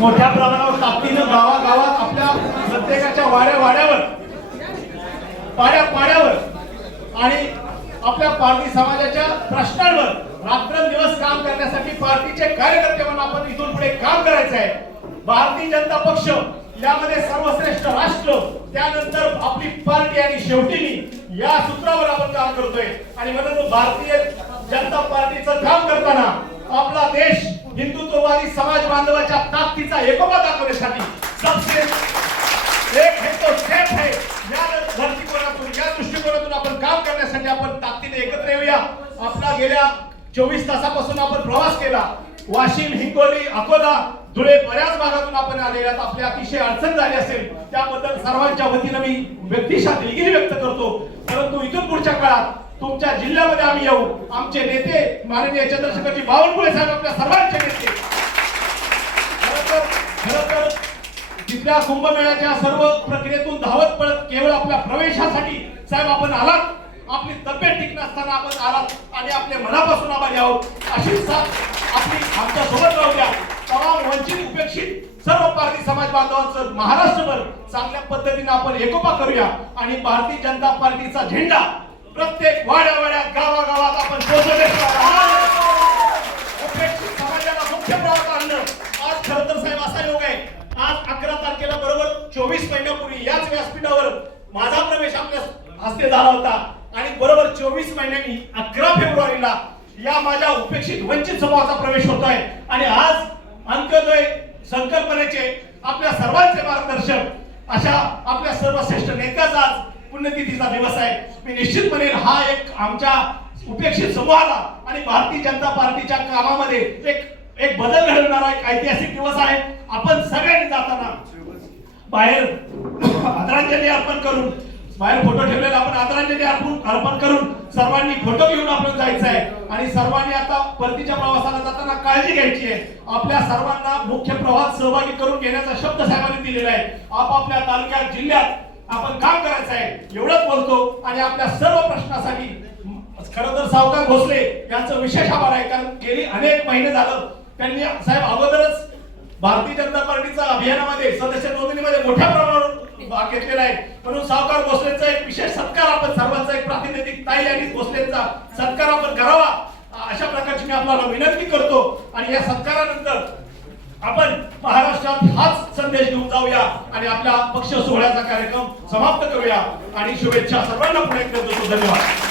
मोठ्या प्रमाणावर ताकदीनं गावागावात आपल्या प्रत्येकाच्या वाड्या वाड्यावर पाड्या पाड्यावर आणि आपल्या पारधी समाजाच्या प्रश्नांवर रात्रंदिवस काम करण्यासाठी पार्टीचे कार्यकर्ते म्हणून आपण इथून पुढे काम करायचं आहे. भारतीय जनता पक्ष यामध्ये सर्वश्रेष्ठ राष्ट्र त्यानंतर आपली पार्टी आणि शेवटी मी या सूत्रावर आपण काम करतोय. आणि म्हणून भारतीय जनता पार्टीचं काम करताना हिंदुत्ववादी समाज बांधवाच्या ताकदीचा एकोपा दाखवण्यासाठी सबसे एक तो या दृष्टिकोनातून या दृष्टिकोनातून आपण काम करण्यासाठी आपण ताकदीने एकत्र येऊया. आपला गेल्या चोवीस तासापासून आपण प्रवास केला. वाशिम हिंगोली अकोला धुळे बऱ्याच भागातून आपण आलेल्या आपली अतिशय अडचण झाली असेल. त्याबद्दल सर्वांच्या वतीनं मी व्यक्तिशा दिलगिरी व्यक्त करतो. परंतु इथून पुढच्या काळात तुमच्या जिल्ह्यामध्ये आम्ही येऊ. आमचे नेते माननीय चंद्रशेखरजी बावनकुळे साहेब आपल्या सर्वांचे नेते. खर तर तर तिथल्या कुंभमेळ्याच्या सर्व प्रक्रियेतून धावत पळत केवळ आपल्या प्रवेशासाठी साहेब आपण आलात. आपली तब्येत ठीक नसताना आपण आलात आणि आपल्या मनापासून आभारी आहोत. अशीच साथ आपली आमच्यासोबत राहू द्या. तमाम वंचित उपेक्षित सर्व पार्टी समाज बांधवांचं महाराष्ट्रभर चांगल्या पद्धतीने आपण एकोपा करूया. आणि भारतीय जनता पार्टीचा झेंडा प्रत्येक तर योग आहे. आज अकरा तारखेला बरोबर चोवीस महिन्यापूर्वी याच व्यासपीठावर माझा प्रवेश आपल्या हस्ते झाला होता. आणि बरोबर चोवीस महिन्यांनी अकरा फेब्रुवारीला या माझ्या उपेक्षित वंचित समूहाचा प्रवेश होतोय. आणि आज अंकदय संकल्पनेचे आपल्या सर्वांचे मार्गदर्शक अशा आपल्या सर्वश्रेष्ठ नेत्याचा आज पुण्यतिथीचा दिवस आहे. मी निश्चितपणे हा एक आमच्या उपेक्षित समूहाला आणि भारतीय जनता पार्टीच्या कामामध्ये एक एक बदल घडवणारा एक ऐतिहासिक दिवस आहे. आपण सगळ्यांनी जाताना बाहेर आदरांजली अर्पण करून बाहेर फोटो ठेवलेला आपण आदरांजली अर्पण अर्पण करून सर्वांनी फोटो घेऊन आपण जायचं आहे. आणि सर्वांनी आता परतीच्या प्रवासाला जाताना काळजी घ्यायची आहे. आपल्या सर्वांना मुख्य प्रवाहात सहभागी करून घेण्याचा शब्द साहेबांनी दिलेला आहे. आपापल्या तालुक्यात जिल्ह्यात आपण काम करायचं आहे. एवढंच बोलतो आणि आपल्या सर्व प्रश्नासाठी खरं तर सावकार भोसले यांचं विशेष आभार आहे. कारण गेली अनेक महिने झालं. त्यांनी साहेब अगोदरच भारतीय जनता पार्टीचा अभियानामध्ये सदस्य नोंदणीमध्ये मोठ्या प्रमाणावर भाग घेतलेला आहे. म्हणून सावकार भोसलेचा एक विशेष सत्कार आपण सर्वांचा एक प्रातिनिधिक ताई आणि भोसलेचा सत्कार आपण करावा. अशा प्रकारची मी आपल्याला विनंती करतो आणि या सत्कारानंतर आपण महाराष्ट्रात हाच संदेश घेऊन जाऊया आणि आपल्या पक्ष सोहळ्याचा कार्यक्रम समाप्त करूया. आणि शुभेच्छा सर्वांना पुढे करतो धन्यवाद.